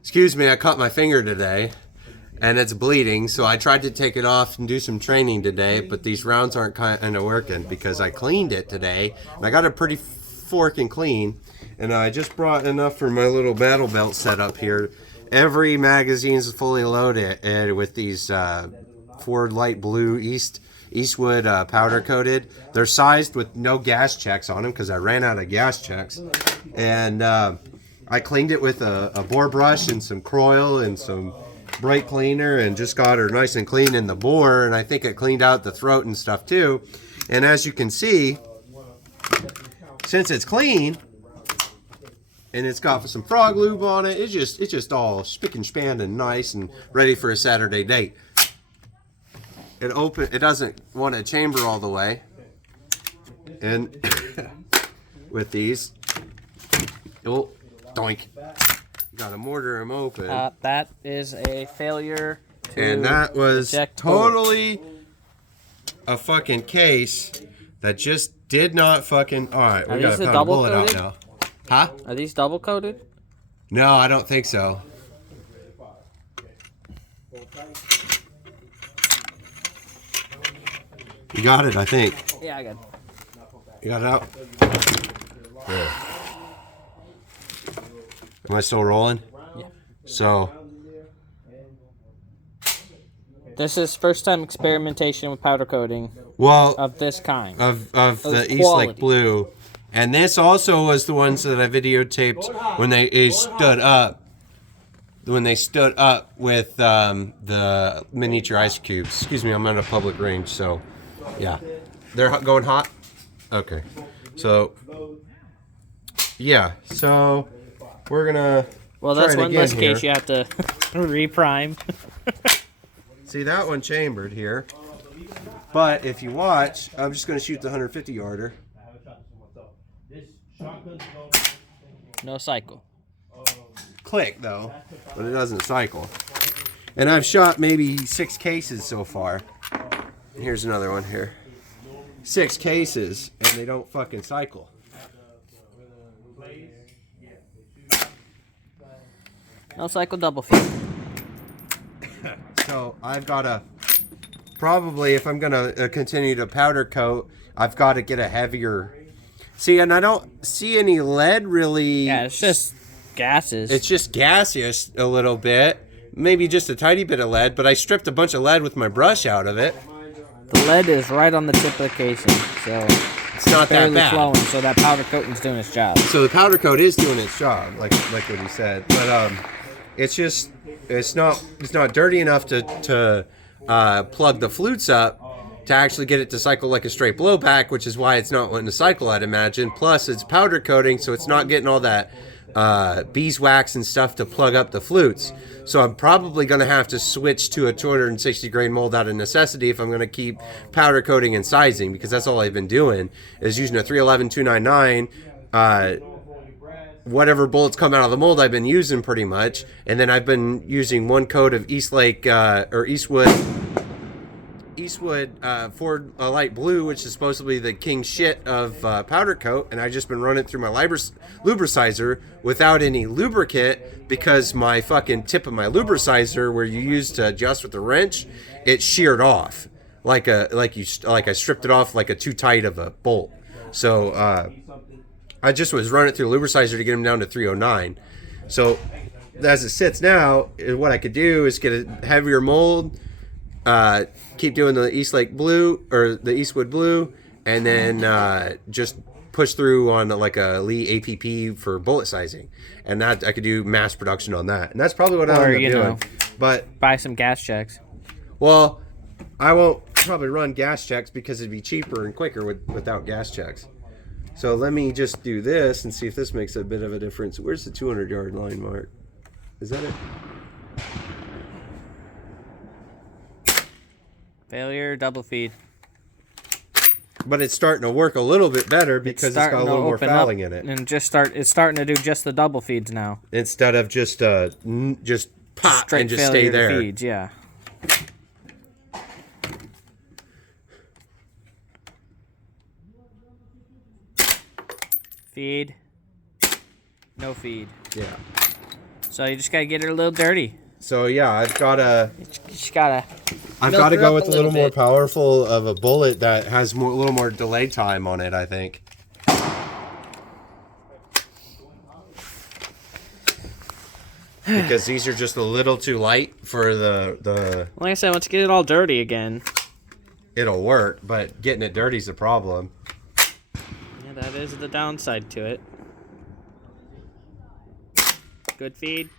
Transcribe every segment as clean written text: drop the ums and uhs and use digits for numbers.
Excuse me, I cut my finger today, and it's bleeding, so I tried to take it off and do some training today, but these rounds aren't kind of working because I cleaned it today, and I got it pretty forking clean, and I just brought enough for my little battle belt setup here. Every magazine is fully loaded and with these Ford Light Blue Eastwood powder coated. They're sized with no gas checks on them because I ran out of gas checks, and I cleaned it with a bore brush and some Kroil and some brake cleaner and just got her nice and clean in the bore, and I think it cleaned out the throat and stuff too. And as you can see, since it's clean and it's got some frog lube on it, it's just all spick and span and nice and ready for a Saturday date. It doesn't want to chamber all the way, and with these, oh, doink. Gotta mortar them open. That is a failure to and that was totally bullets. a fucking case that just did not fucking... Alright, we gotta pound a bullet out now. Huh? Are these double coated? No, I don't think so. You got it, I think. Yeah, I got it. You got it out? Good. Am I still rolling? Yeah. So, this is first time experimentation with powder coating well, of this kind. Of the Eastlake Blue. And this also was the ones that I videotaped when they stood up. When they stood up with the miniature ice cubes. Excuse me, I'm on a public range, so yeah. They're going hot? Okay. So, yeah. So, we're gonna. Well, that's one less here. case you have to reprime. See, that one chambered here. But if you watch, I'm just gonna shoot the 150 yarder. No cycle. Click though, but it doesn't cycle. And I've shot maybe 6 cases so far. Here's another one here. 6 cases, and they don't fucking cycle. No cycle double feed. So I've got to probably, if I'm gonna continue to powder coat, I've got to get a heavier. See, and I don't see any lead really. Yeah, it's just gases. It's just gaseous a little bit, maybe just a tiny bit of lead. But I stripped a bunch of lead with my brush out of it. The lead is right on the tip of the casing, so it's not that bad. Flowing, so that powder coating's doing its job. So the powder coat is doing its job, like what he said. But it's just it's not dirty enough to plug the flutes up to actually get it to cycle like a straight blowback, which is why it's not wanting to cycle, I'd imagine. Plus, it's powder coating, so it's not getting all that beeswax and stuff to plug up the flutes. So I'm probably going to have to switch to a 260 grain mold out of necessity if I'm going to keep powder coating and sizing, because that's all I've been doing is using a 311 299. Whatever bullets come out of the mold I've been using pretty much, and then I've been using one coat of Eastlake or Eastwood Ford Light Blue, which is supposed to be the king shit of powder coat, and I've just been running it through my lubricizer without any lubricant, because my fucking tip of my lubricizer, where you use to adjust with the wrench, it sheared off like I stripped it off like a too tight of a bolt. So I just was running it through a lubricizer to get them down to 309. So as it sits now, what I could do is get a heavier mold. Keep doing the Eastlake Blue or the Eastwood Blue, and then just push through on like a Lee APP for bullet sizing, and that I could do mass production on that, and that's probably what I'm doing. But buy some gas checks. Well, I won't probably run gas checks because it'd be cheaper and quicker without gas checks. So let me just do this and see if this makes a bit of a difference. Where's the 200-yard line mark? Is that it? Failure, double feed. But it's starting to work a little bit better because it's got a little more fouling in it. And it's starting to do just the double feeds now. Instead of just pop straight and just stay there. Feeds, yeah. Feed. No feed. Yeah. So you just gotta get it a little dirty. So yeah, I've got to Milk her go up with a a little little more bit. powerful of a bullet that has a little more delay time on it, I think. Because these are just a little too light for the Like I said, once you get it all dirty again. it'll work, but getting it dirty is the problem. Yeah, that is the downside to it. Good feed.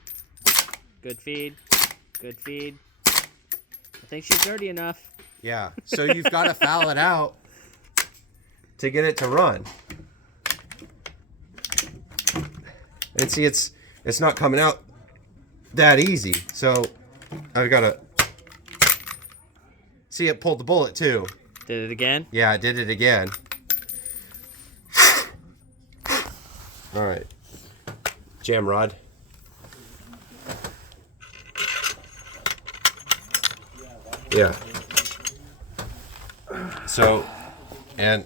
Good feed. Good feed. I think she's dirty enough. Yeah. So you've got to foul it out to get it to run. And see, it's not coming out that easy. So I've got to see it pulled the bullet too. Did it again? Yeah, I did it again. All right. Jam rod. Yeah. So, and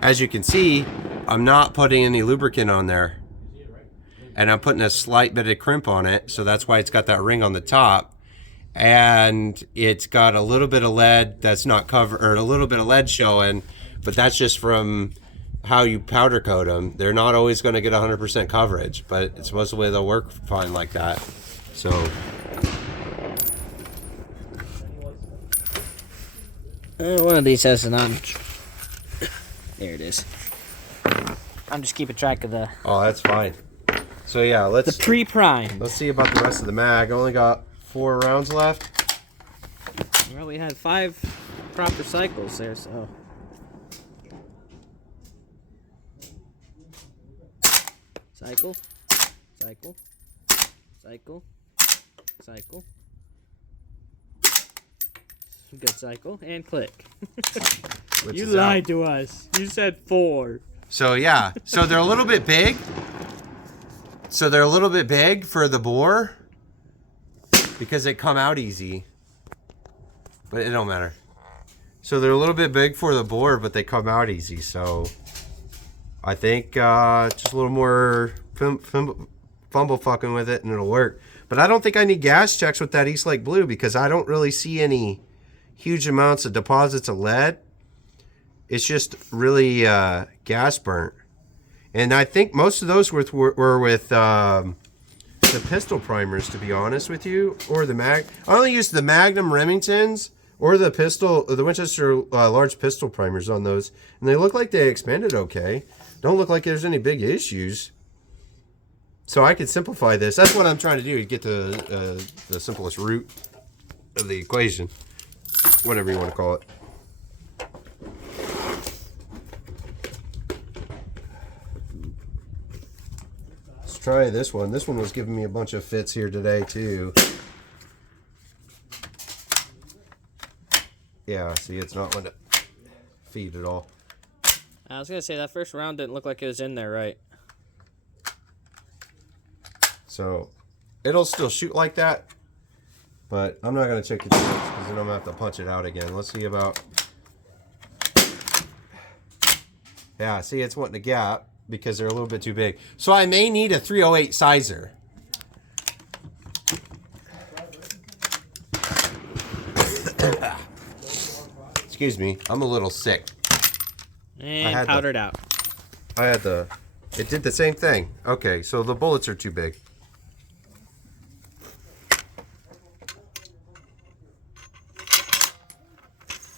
as you can see, I'm not putting any lubricant on there. And I'm putting a slight bit of crimp on it, so that's why it's got that ring on the top. And it's got a little bit of lead that's not covered, or a little bit of lead showing, but that's just from how you powder coat them. They're not always going to get 100% coverage, but it's supposedly they'll work fine like that. So one of these has an on. There it is. I'm just keeping track of the oh, that's fine. So yeah, let's pre-prime. let's see about the rest of the mag. I only got 4 rounds left. Well, we had 5 proper cycles there, so. Cycle, cycle, cycle, cycle. Good cycle, and click. Which You is lied out. to us. You said 4. So yeah, so they're a little bit big. So they're a little bit big for the bore because they come out easy. But it don't matter. So they're a little bit big for the bore, but they come out easy. So I think just a little more fumble fucking with it and it'll work. But I don't think I need gas checks with that East Lake Blue because I don't really see any huge amounts of deposits of lead. It's just really gas burnt. And I think most of those were with the pistol primers, to be honest with you, or the mag. I only used the Magnum Remingtons or the Winchester large pistol primers on those, and they look like they expanded okay. Don't look like there's any big issues. So I could simplify this. That's what I'm trying to do, to get to the simplest root of the equation, whatever you want to call it. Let's try this one. This one was giving me a bunch of fits here today too. Yeah, see, it's not going to feed at all. I was gonna say that first round didn't look like it was in there right. So it'll still shoot like that, but I'm not going to check the chips because then I'm going to have to punch it out again. Let's see about... Yeah, see, it's wanting a gap because they're a little bit too big. So I may need a 308 sizer. Excuse me, I'm a little sick. And powdered out. I had the... It did the same thing. Okay, so the bullets are too big.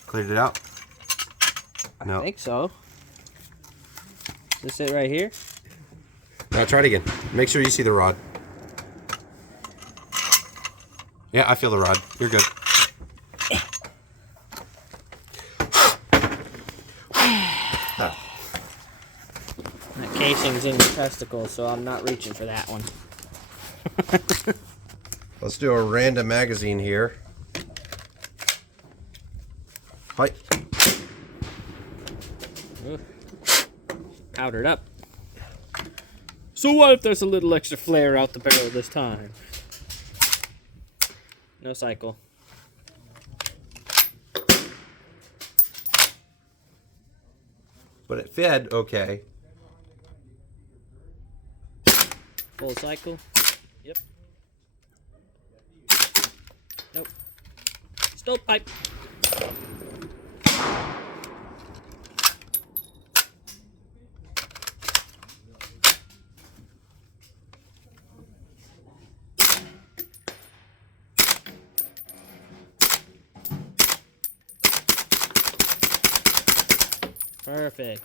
Cleared it out? No. I think so. Is this it right here? Now try it again. Make sure you see the rod. Yeah, I feel the rod. You're good. That casing's in the testicle, so I'm not reaching for that one. Let's do a random magazine here. Hi. Ooh. Powdered up. So what if there's a little extra flare out the barrel this time? No cycle. But it fed okay. Full cycle. Yep. Nope. Stovepipe. Perfect.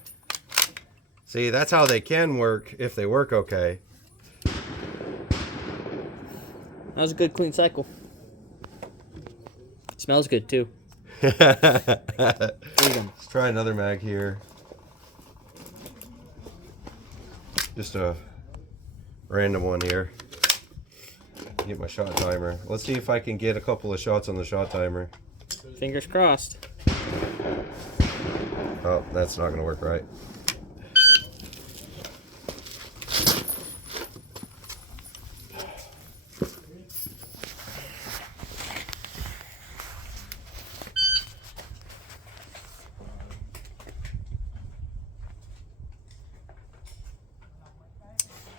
See, that's how they can work if they work okay. That was a good clean cycle. Smells good too. Let's try another mag here. Just a random one here. Get my shot timer. Let's see if I can get a couple of shots on the shot timer. Fingers crossed. Oh, that's not gonna work right.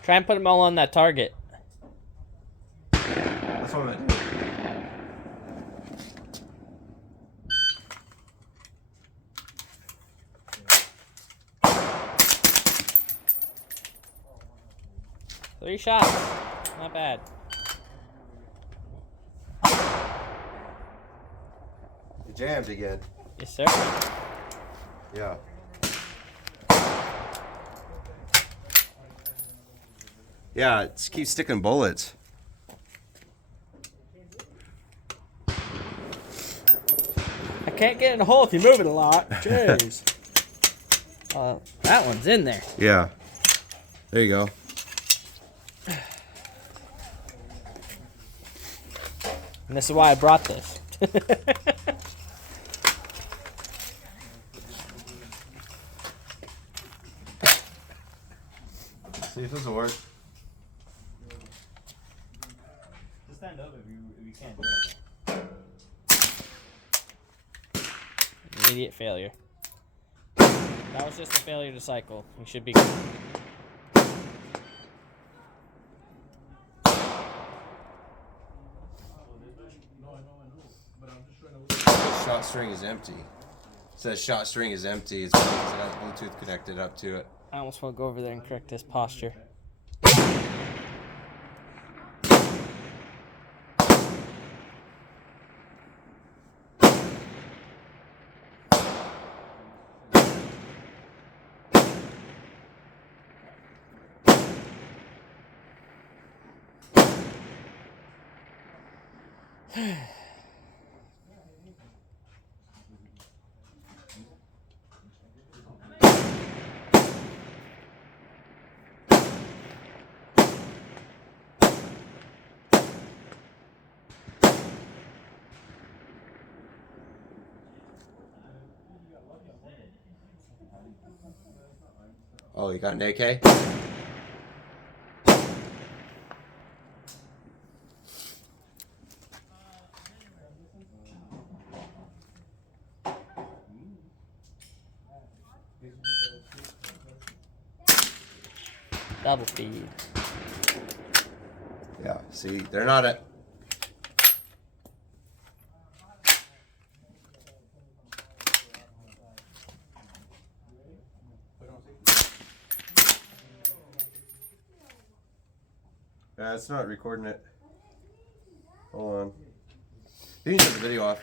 Try and put them all on that target. That's what I'm gonna do. Three shots. Not bad. You jammed again. Yes, sir. Yeah. Yeah, it keeps sticking bullets. I can't get in a hole if you move it a lot. Jeez. That one's in there. Yeah. There you go. And this is why I brought this. See if this will work. Just stand up if you can't do it. Immediate failure. That was just a failure to cycle. You should be good. Shot string is empty. It says shot string is empty. It's because it has Bluetooth connected up to it. I almost want to go over there and correct this posture. Oh, you got an AK? Double feed. Yeah, see, they're not at. Yeah, it's not recording it. Hold on. You can turn the video off.